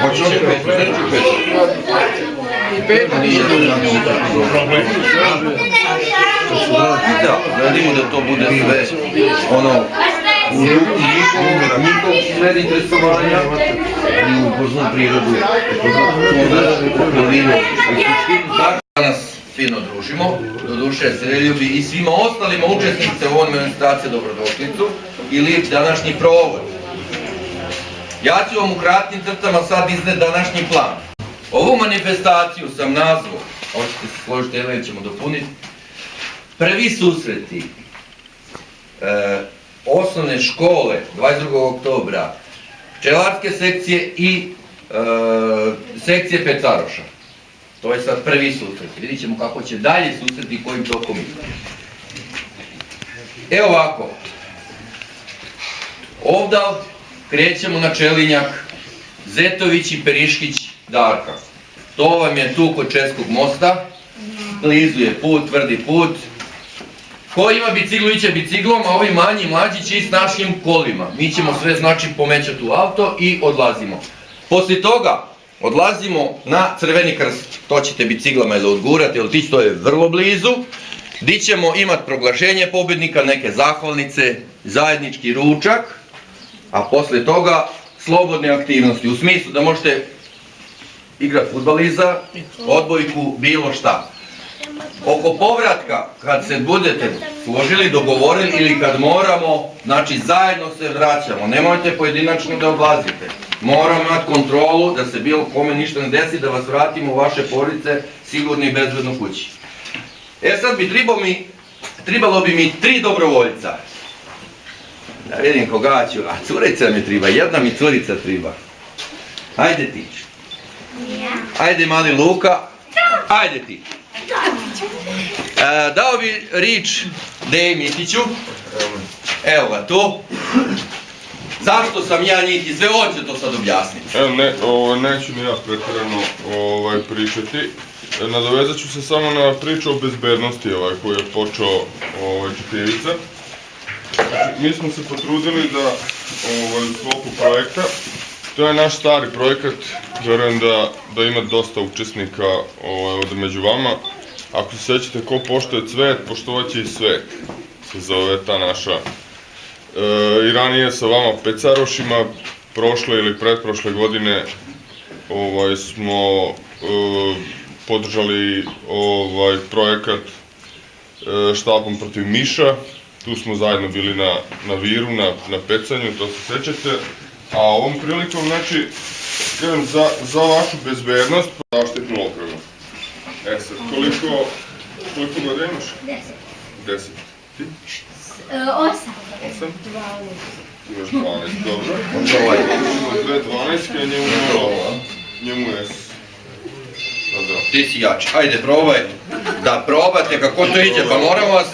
Hoćete pet? Da, radimo da to bude sve ono u njihovom sred interesovanja i upoznam prirodu, upoznam okolinu. Danas fino družimo, doduše Sreljubi i svima ostalima učesnice u ovoj manifestaciji dobrodošlicu i lijep današnji provod. Ja ću vam u kratkim crtama sad izneti današnji plan. Ovu manifestaciju sam nazvao, hoćete se složiti, ili ćemo dopuniti, prvi susreti osnovne škole 22. oktobra, pčelarske sekcije i sekcije Pecaroša. To je sad prvi susret. Vidit ćemo kako će dalje susreti i kojim tokom ide. Evo ovako. Ovdje krećemo na Čelinjak, Zetović i Periškić Darka. To vam je tu kod Českog mosta. Blizu je put, tvrdi put. Ko ima biciklu, iće biciklom, a ovi manji i mlađi će i s našim kolima. Mi ćemo sve znači pomećati u auto i odlazimo. Poslije toga odlazimo na Crveni krst. To ćete biciklama ili odgurati, ili tići, to je vrlo blizu. Gdje ćemo imati proglašenje pobjednika, neke zahvalnice, zajednički ručak, a poslije toga slobodne aktivnosti. U smislu da možete igrati fudbaliza, odbojku, bilo šta. Oko povratka, kad se budete složili, dogovorili ili kad moramo, znači zajedno se vraćamo. Nemojte pojedinačno da odlazite. Moramo imati kontrolu da se bilo kome ništa ne desi, da vas vratimo u vaše porodice sigurno i bezbedno kući. Sad bi trebalo bi mi 3 dobrovoljca. Da vidim koga ću, a curica mi treba, jedna mi curica treba. Ajde ti. Ajde mali Luka, ajde ti. Dao bi rič Deji Mitiću, evo ga tu. Zašto sam ja njih izveo, on će to sad objasniti. Neću ni ja pretjerano pričati. Nadovezat ću se samo na priču o bezbednosti koju je počeo Čepijevica. Mi smo se potrudili da u sklopu projekta, to je naš stari projekat, vjerujem da ima dosta učesnika ovdje među vama. Ako se sjećate ko poštuje cvet, poštovat će i svet, se zove ta naša. I ranije sa vama Pecarošima, prošle ili pretprošle godine smo podržali projekat štapom protiv miša. Tu smo zajedno bili na viru, na pecanju, to se sećate. A ovom prilikom, znači, kažem, za vašu bezbednost, zaštitnu opremu. Sad, koliko godina imaš? 10. 10. Ti? 8. 8? Imaš 12, dobro. Imamo 12, njemu je... Ti si jači. Ajde, probaj. Da probate kako to iđe, pa moramo vas,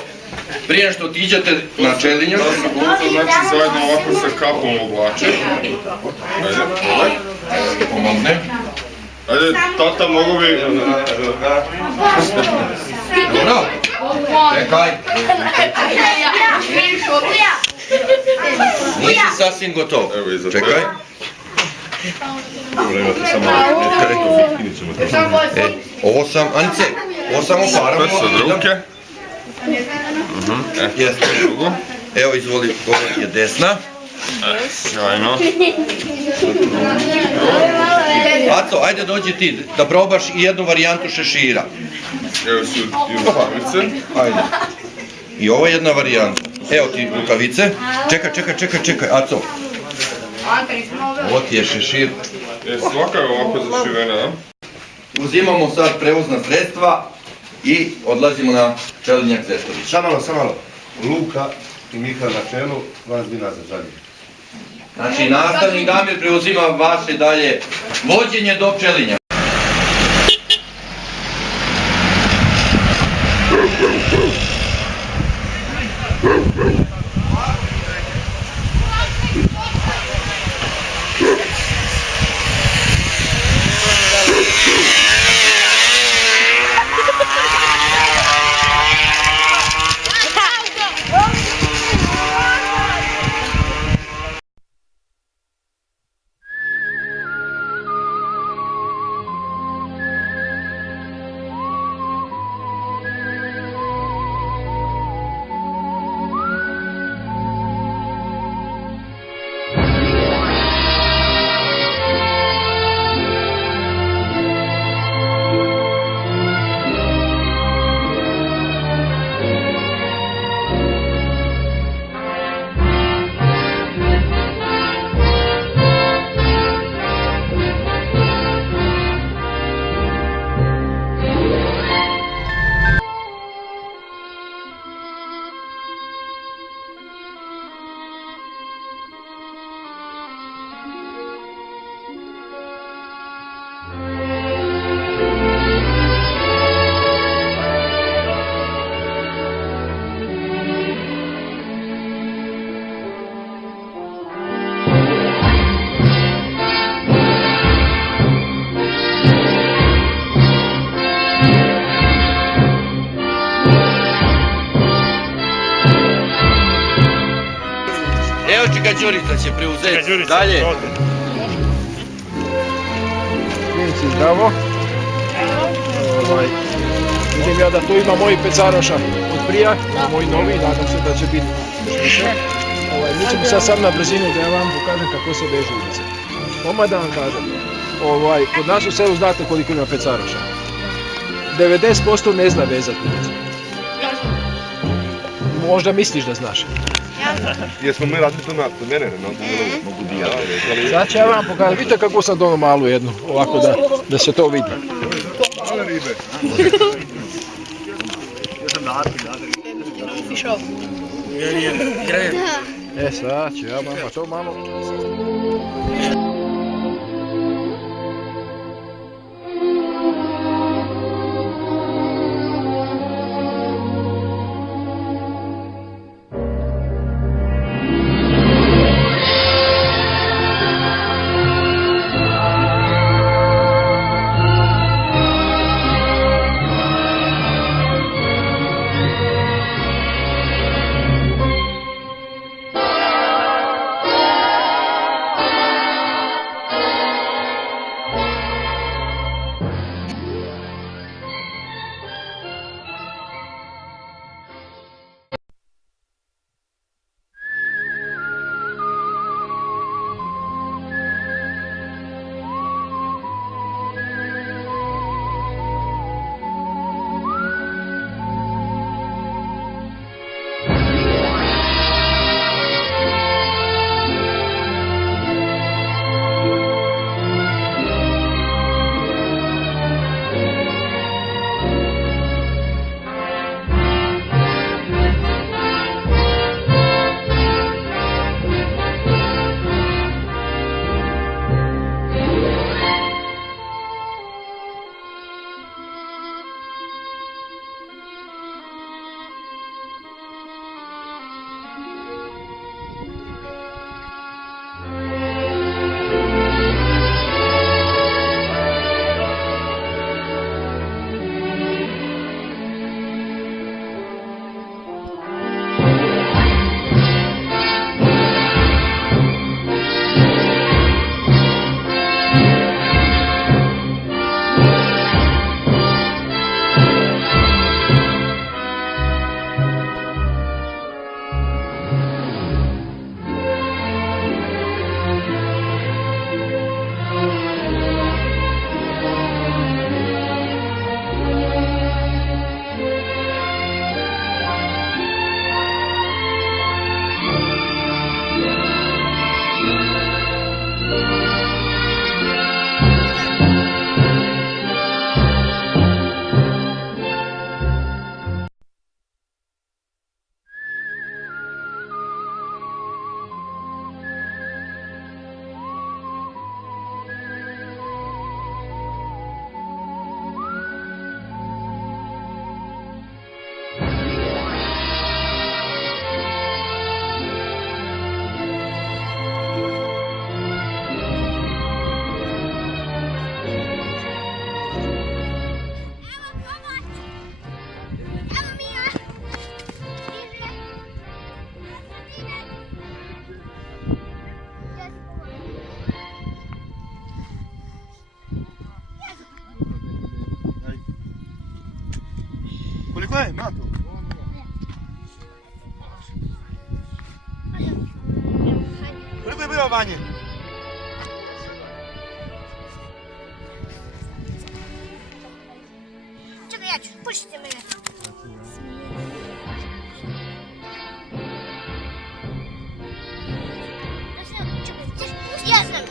prije što otiđete na Čelinjak. Znači, zajedno ovako sa kapom oblače. Ajde, probaj. Pomogne. Ajde, tata, mogu bi... Dobro. Čekaj. Nisi sasvim gotov. Čekaj. Ovo sam, Anice, ovo samo paramo. Sad ruke. Jeste. Evo izvoli, ovo je desna. Sjajno. Aco, ajde dođi ti da probaš i jednu varijantu šešira. Evo su i rukavice. Ajde. I ovo je jedna varijanta. Evo ti rukavice. Čekaj, Aco. Ovo ti je šešir. Svaka je ovako zašivena. Uzimamo sad prevozna sredstva i odlazimo na Čelinjak Zetović. Samo malo. Luka i Miha na čelu, vas bi nazad zadnji. Znači, nastavnik Damir preuzima vaše dalje vođenje do Pčelinjaka. Čika Đurica će preuzeti. Čika Đurica, Dalje. ovdje. Klinci, zdravo. Vidim ja da tu ima moji pecaroša od prija, moji novi, nadam se da će biti još više. Mi ćemo sad na brzinu da ja vam pokažem kako se vežu ulice. Odmah da vam kažem, kod nas u selu znate koliko ima pecaroša. 90% ne zna vezati ulicu. Možda misliš da znaš. Jesmo mi radili to kod mene, mogu dijati. Sad ću ja vam pokazati, vidite kako sam donio malu jednu, ovako da se to vidi. Male ribe. Sad ću ja vam to malo... Koliko je, Mato? Koliko je bilo vanje? Čekaj, ja ću, pušite mene. Ja znam.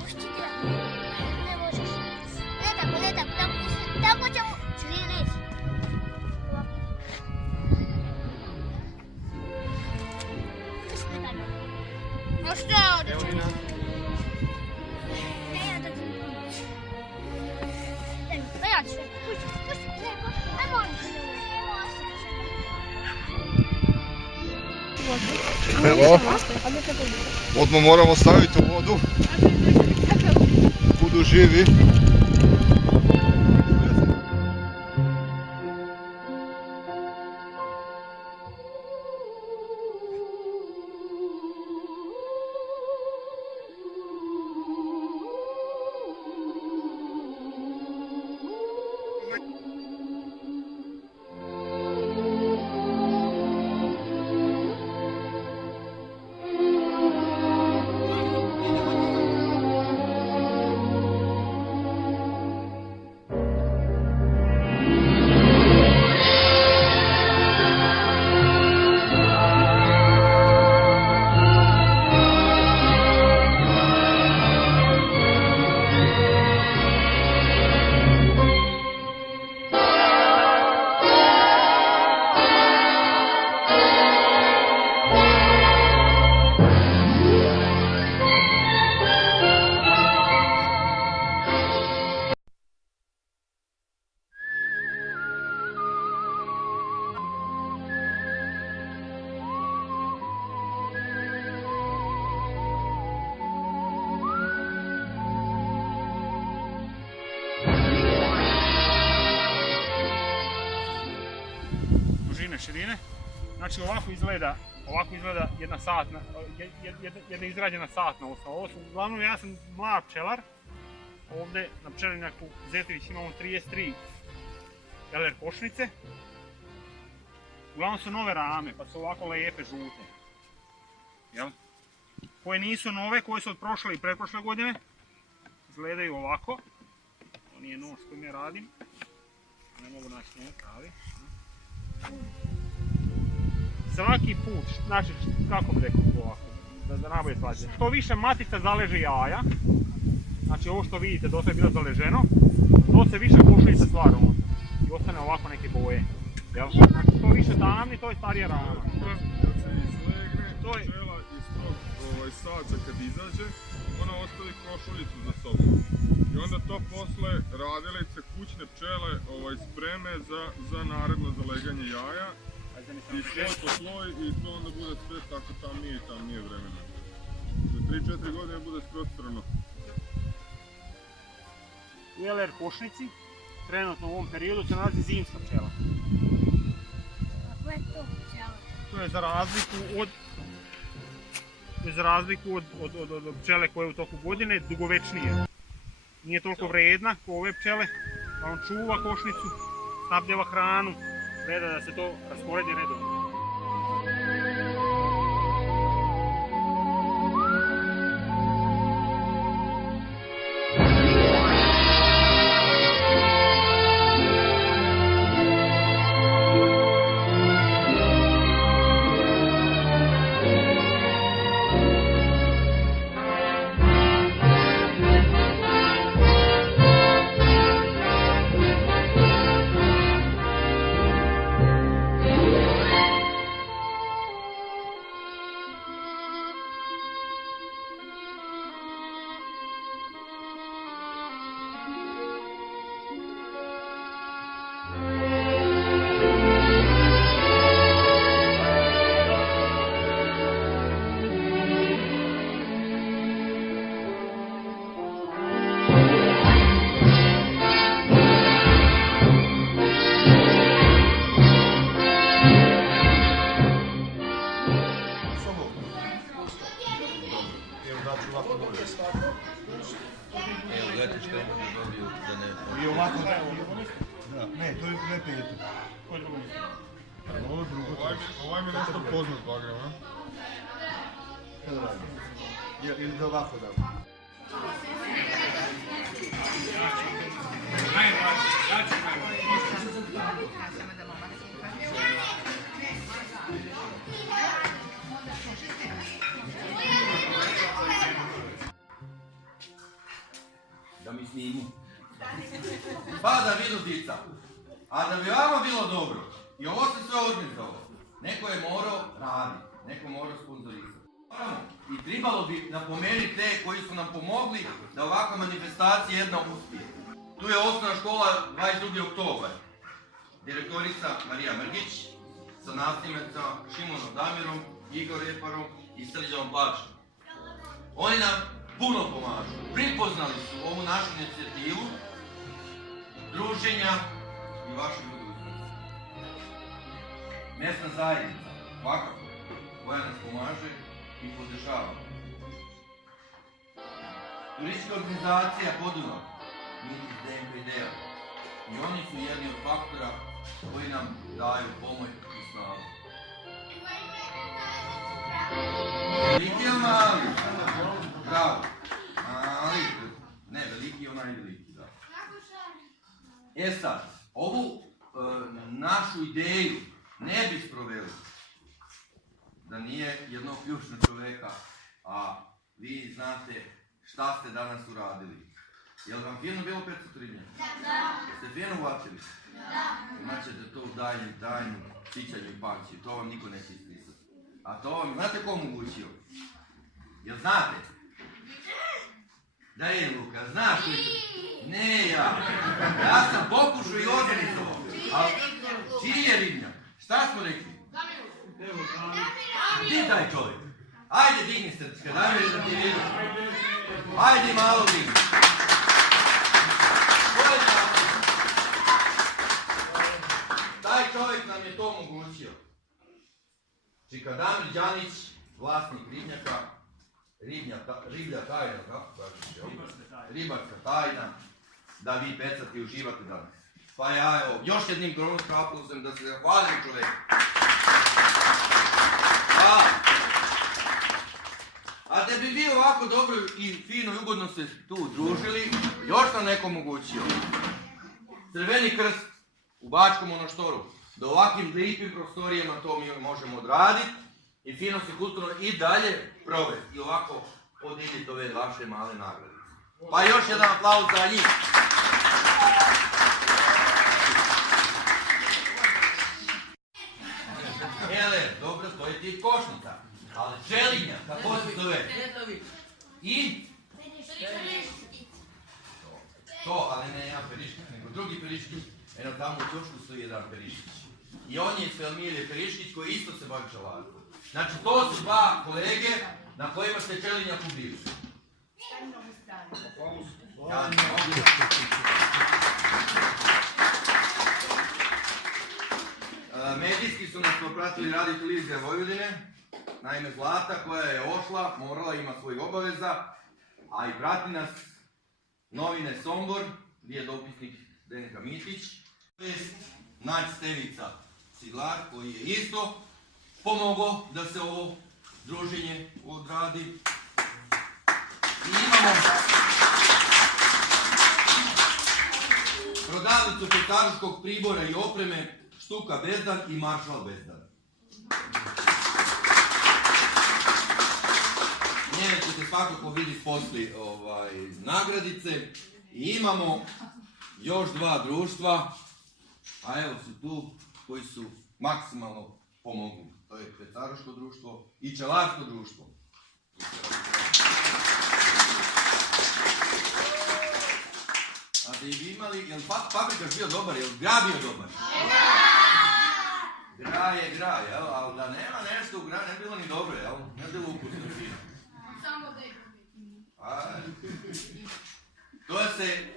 Pušti ga. Ne možeš. Ne tako. Tako ćemo. Čekaj, no što je ovdje? Ja ću. Pušti. Ajmo Evo, Odmah moramo staviti u vodu. Budu živi. dužine, širine. Znači ovako izgleda jedna izrađena satna osnova. Ovo su, uglavnom ja sam mlad pčelar. Ovdje na pčelinjaku Zetović imamo 33 LR košnice. Uglavnom su nove rame, pa su ovako lijepe, žute. Jel? Koje nisu nove, koje su od prošle i pretprošle godine, izgledaju ovako. To nije nož s kojim ja radim. Ne mogu naći nož pravi. Svaki put, znači kako bi rekao ovako, da najbolje shvatite. Što više matica zaleže jaja, znači ovo što vidite dosta je bilo zaleženo, to se više košnica stvara unutra i ostane ovako neke boje. Jel? Znači što više tamni, to je starija rana. Kad se izlegne pčela iz tog sadca kad izađe, ona ostavi košuljicu za sobom. I onda to posle radilice, kućne pčele spreme za naredno zaleganje jaja. I sloj po sloj i to onda bude sve tako tamnije i tamnije vremena. Za 3-4 godine bude skroz crno. U LR košnici, trenutno u ovom periodu se nalazi zimska pčela. Kako je to pčela? To je za razliku od pčele koje je u toku godine dugovečnije. Nije toliko vrijedna kao ove pčele, pa on čuva košnicu, snabdjeva hranu, gleda da se to rasporedi redovno. Evo, gledajte što imam dobio da ne... I ovako da, ne, to je lepe jete. Ovo drugo. Ovaj mi je nešto poznat bagrem, a? Kada radim? Ili da ovako da? Da mi snimu. Pa da vidu dica. A da bi vama bilo dobro, i ovo se sve organizovalo, neko je morao raditi, neko morao sponzorisati. I trebalo bi napomenuti te koji su nam pomogli da ovakva manifestacija jedna uspije. Tu je osnovna škola 22. oktobar. Direktorica Marija Mrgić sa nastavnicama Šimonom Damirom, Igor Reparom i Srđanom Plačom. Oni nam puno pomažu. Pripoznali su ovu našu inicijativu druženja i vašu budućnost. Mjesna zajednica, svakako, koja nas pomaže i podržava. Turistička organizacija Podunav, Mitis DMPD-a, i oni su jedni od faktora koji nam daju pomoć i snagu. Veliki je mali? Bravo. Mali, ne, veliki je onaj veliki, da. E sad, ovu našu ideju ne bi sproveli da nije jednog ključnog čovjeka, a vi znate šta ste danas uradili. Je li vam fino bilo 500 ribnja? Da. Jeste fino uvatili? Da. Imaćete to u daljnjem sjećanju i pamćenju, to vam niko neće ispisati. A to vam, znate ko omogućio? Jel znate? Da je Luka, znaš li to? Ne ja. Ja sam pokušao i organizovao. Čiji je ribnja? Šta smo rekli? Gdje taj čovjek? Ajde digni se, Damir, da ti vidim. Ajde malo digni. Taj čovjek nam je to omogućio. Čika Damir Đanić, vlasnik ribnjaka, riblja tajna, kako kažeš, jel? Ribarska tajna, da vi pecate i uživate danas. Pa ja, evo, još jednim gromskim aplauzom da se zahvalim čovjeku. A da bi vi ovako dobro i fino i ugodno se tu družili, još nam neko omogućio. Crveni krst u Bačkom Monoštoru. Da ovakvim lijepim prostorijama to mi možemo odraditi i fino se kulturno i dalje provesti. I ovako podijeliti ove vaše male nagrade. Pa još jedan aplauz za njih. Ele, dobro, to je ti košnica. Ali čelinja, kako se zove? I? To, ali ne jedan Periškić, nego drugi Periškić. Eno tamo u Ćošku stoji jedan Periškić. I on je Selmilje Periškić koji isto se bavi čelarstvom. Znači to su dva kolege na kojima ste čelinjak ubili. Ja ne mogu. Medijski su nas popratili Radio Televizija Vojvodine. Naime, Zlata koja je ošla, morala, ima svojih obaveza, a i prati nas novine Sombor, gdje je dopisnik Zdenka Mitić. Nać Stevica Ciglar, koji je isto pomogao da se ovo druženje odradi. I imamo prodavnicu pekaruškog pribora i opreme Štuka Bezdan i Maršal Bezdan. Njene ćete svakako vidjeti poslije nagradice. I imamo još dva društva, a evo su tu, koji su maksimalno pomogli. To je Pecaroško društvo i Čelarsko društvo. A da bi imali, jel Paprikaš bio dobar, jel Gra bio dobar? Gra je gra, jel? Ali da nema nešto u Gra, ne bilo ni dobro, jel? Ne bilo ukusno fino. Samo da je. To je se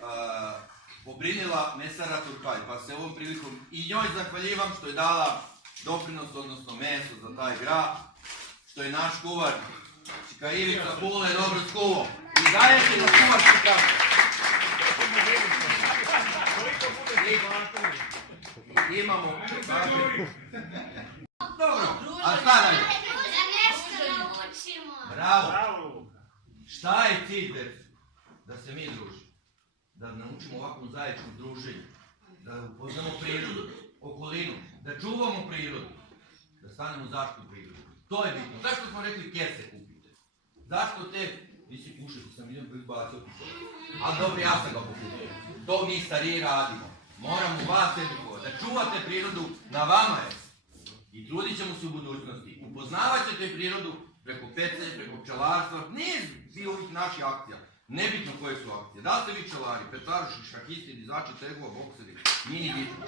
pobrinila Mesara Turkaj, pa se ovom prilikom i njoj zahvaljivam što je dala doprinos, odnosno meso za taj Gra, što je naš kuvar, Čika Ivica Pule, dobro skuvo. I daje se na kuvar Čika. Imamo, dobro, a šta nam je? Da nešto naučimo. Bravo. Šta je cilj, da se mi družimo? Da naučimo ovakvom zajedničkom druženju, da upoznamo prirodu, okolinu, da čuvamo prirodu, da stanemo u zaštitu prirode. To je bitno. Zašto smo rekli kese kupite? Zašto te, nisi pušiti, sam idem koji bacio pušati. Ali dobro, ja sam ga pokupio. To mi stariji radimo. Moramo vas edukovati, da čuvate prirodu, na vama je. I trudit ćemo se u budućnosti. Upoznavat ćete prirodu preko pecelja, preko pčelarstva, nije bio ovih naših akcija. Nebitno koje su akcije. Da ste vi pčelari, petaruši, šahisti, dizači, tegova, bokseri, nije bitno.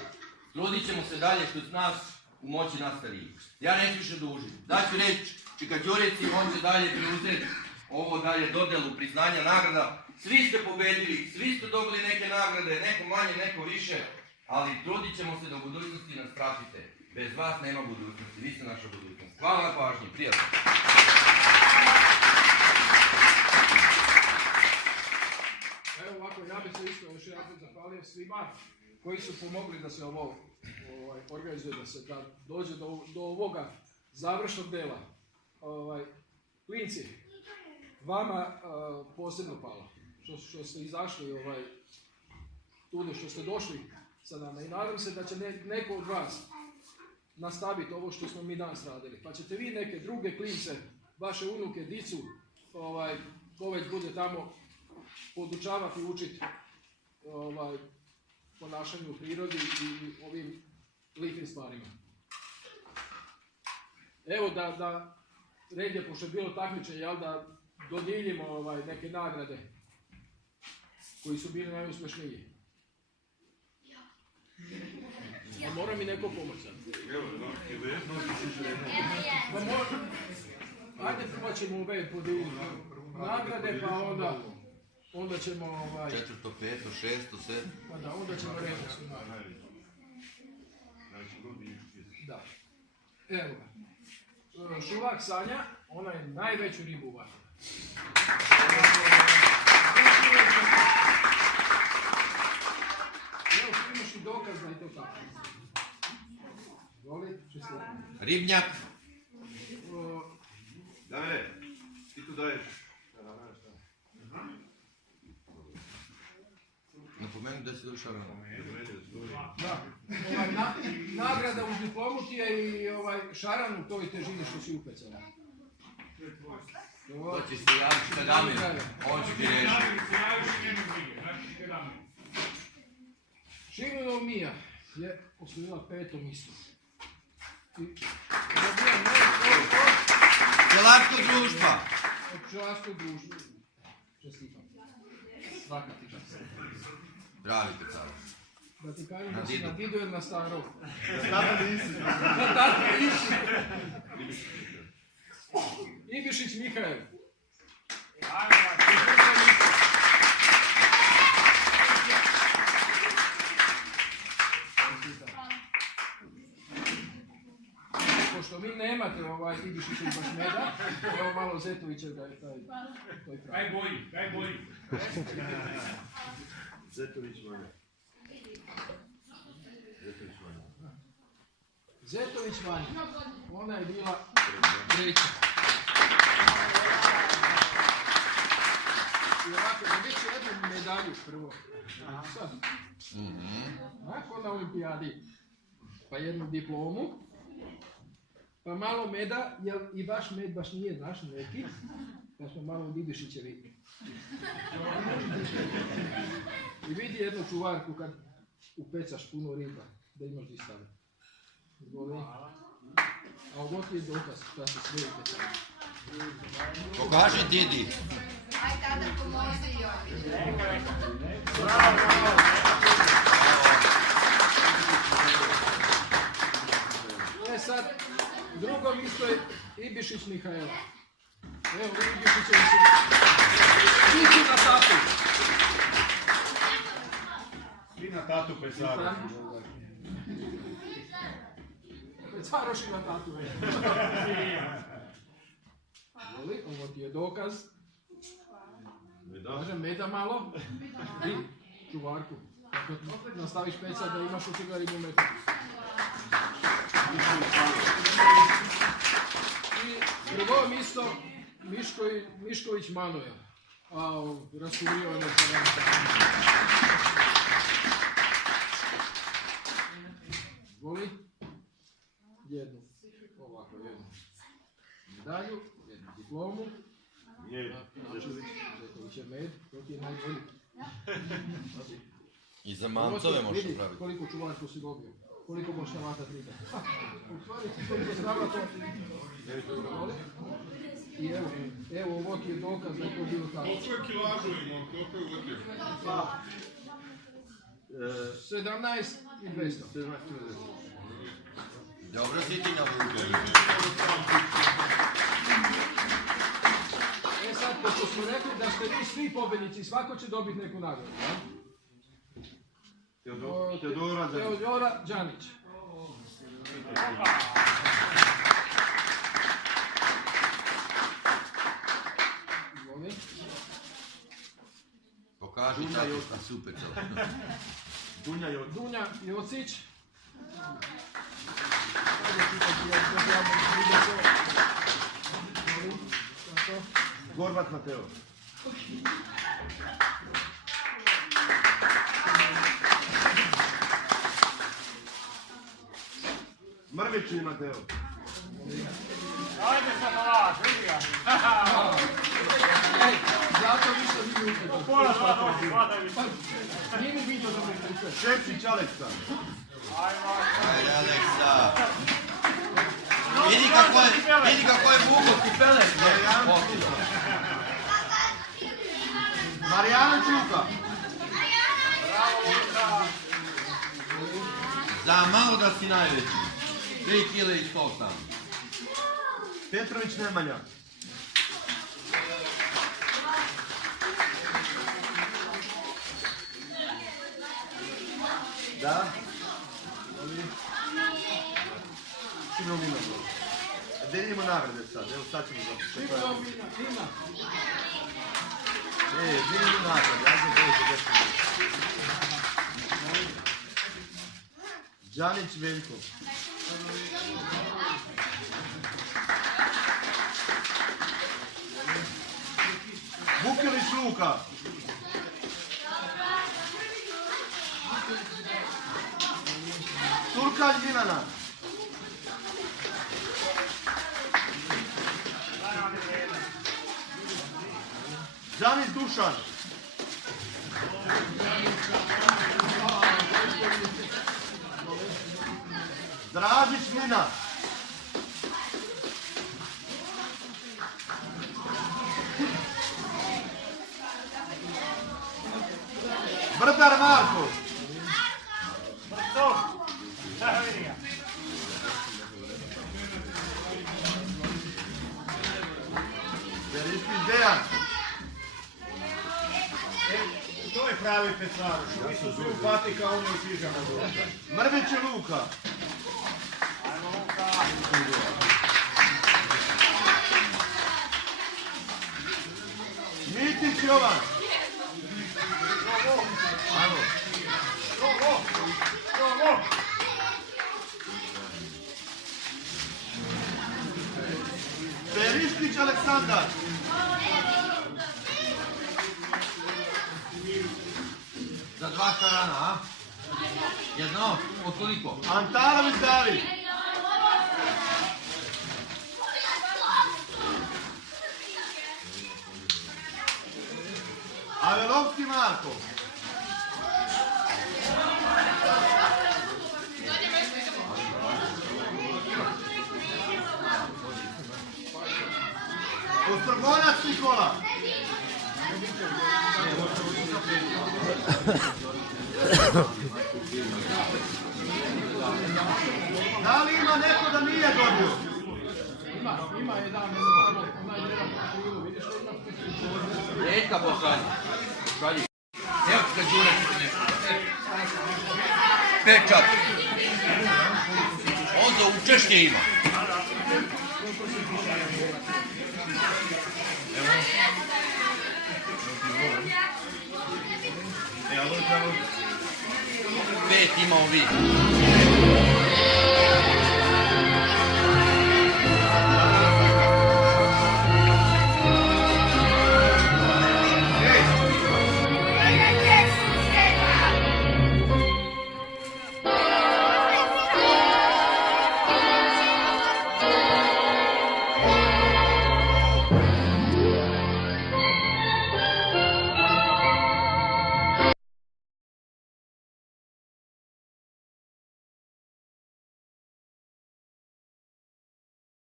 Trudit ćemo se dalje što s nas u moći nas stariji. Ja neću više dužiti. Daću reći Čika Đureci, on će dalje preuzeti ovo dalje dodelu priznanja nagrada. Svi ste pobedili, svi ste dobili neke nagrade, neko manje, neko više, ali trudit ćemo se da u budućnosti nas pratite. Bez vas nema budućnosti, vi ste naša budućnost. Hvala na pažnji, prijatno. Evo ovako, ja bih se isto još jedan zahvalio svima koji su pomogli da se ovo organizuje, da dođe do ovoga završnog dela. Klinci, vama posebno hvala što ste izašli tude, što ste došli sa nama i nadam se da će neko od vas nastaviti ovo što smo mi danas radili. Pa ćete vi neke druge klince, vaše unuke, dicu, ko već bude tamo, podučavati, učiti ponašanju u prirodi i ovim lijepim stvarima. Evo da red je, pošto je bilo takmičenje, da dodijeljimo neke nagrade koji su bili najuspješniji. A mora mi neko pomoći sad. Ajde, prvo ćemo podijeliti nagrade, pa onda ćemo... 4., 5., 6., 7. Pa da, onda ćemo reći. Da. Evo ga. Šuvak Sanja, ona je najveću ribu uvadila. Evo tu imaš i dokaz da je to tako. Voli, čestitam. Ribnjak. Damire, ti tu daješ. Napomenu da si došao rano. Da. Nagrada uz diplomu ti je i šaran u toj težini što si upecao. To će se javiti šta Damir, on će ti reći. Šimunov Mija je osvojila 5. mjesto. I dobija novi Pčelarsko društva. od pčelarskog društva. Čestitam. Svaka ti čast. Zdravi Pecaro. Da ti kažem Na da si didu. na didu ili na staro. Tata nisi. Na tatu nisi. Ibišić Mihael. Pošto vi nemate Ibišića i baš meda, evo malo Zetovića da je taj pravi. Kaj bolji. Zetović Vanja. Zetović Vanja, ona je bila 3. I ovako, dobit će jednu medalju prvo. Sad. Nakon na olimpijadi. Pa jednu diplomu. Pa malo meda, jer i vaš med baš nije naš neki. Pa smo malo Ibišićevi. I vidi jednu čuvarku kad upecaš puno riba, da imaš di staviti. Izvoli. A ovo ti je dokaz da se sve upecali. Pokaži Didi. Aj tada pomozi joj. Sad, drugo mjesto je Ibišić Mihaela. Evo, Ibišićevi su... Svi su na tatu. Svi na tatu Pecaru. Pecaroš i na tatu. Voli, ovo ti je dokaz. Kažem, meda malo. I čuvarku. Ako nastaviš pecat da imaš u cigarinu medu. I drugo mjesto Mišković Manoja. Rasurio je nešto. Voli? Jednu. Ovako, jednu medalju, jednu diplomu. Zetović je med, to ti je najbolji. I za mancove možeš Vidi praviti. koliko čuvarku si dobio. Koliko možeš navatati ribe. U stvari ti koliko zdrava to. I evo ovo ti je dokaz da je to bilo tako. Koliko je kilažu imao, koliko je uletio? 17 i 200. Dobro si ti navrlo. Sad, pošto smo rekli da ste vi svi pobjednici, svako će dobiti neku nagradu. Teodora Đanić. Izvoli. Pokaži kako šta si upecala. Dunja Jocić. Gorbat Mateo. Mrvićni Mateo. Ajde sad na vas, vidi ga. Zato više nije upetao. Pola hvala mi. Nije mi vidio da me upetao. Šefić Aleksa. Ajde Aleksa. Vidi kako je Vugo Kipele. Marijana Čuka. Za malo da si najveći. 3 kg i 100 sam. Petrović Nemanja. Da. Ima vina. Delimo nagrade sad, evo sad ćemo zapisati. Delimo nagrade, ajde dođe, Đanić Veljko. Vukilić Luka. Turkalj Milana. Đanić Dušan. Dražić Nina. Brdar Marko. Beriškić Dejan. To je pravi pecaroš, ovi su svi u patika, oni u pižama. Mrvić Luka. Ajmo Luka. Mitić Jovan. Ajmo. Beriškić Aleksandar. Za 2 šarana, a? Jedno? Od koliko? Antalović David. Avelovski Marko. Ostrgonac Nikola. Da li ima neko da nije dobio? Ima jedan, onaj jedan profilu, vidiš li ima? Redka pošalji. Šalji. Evo ti ga Đure nešto. Pečat. Onda u Češke ima. Evo. 5 imamo vi.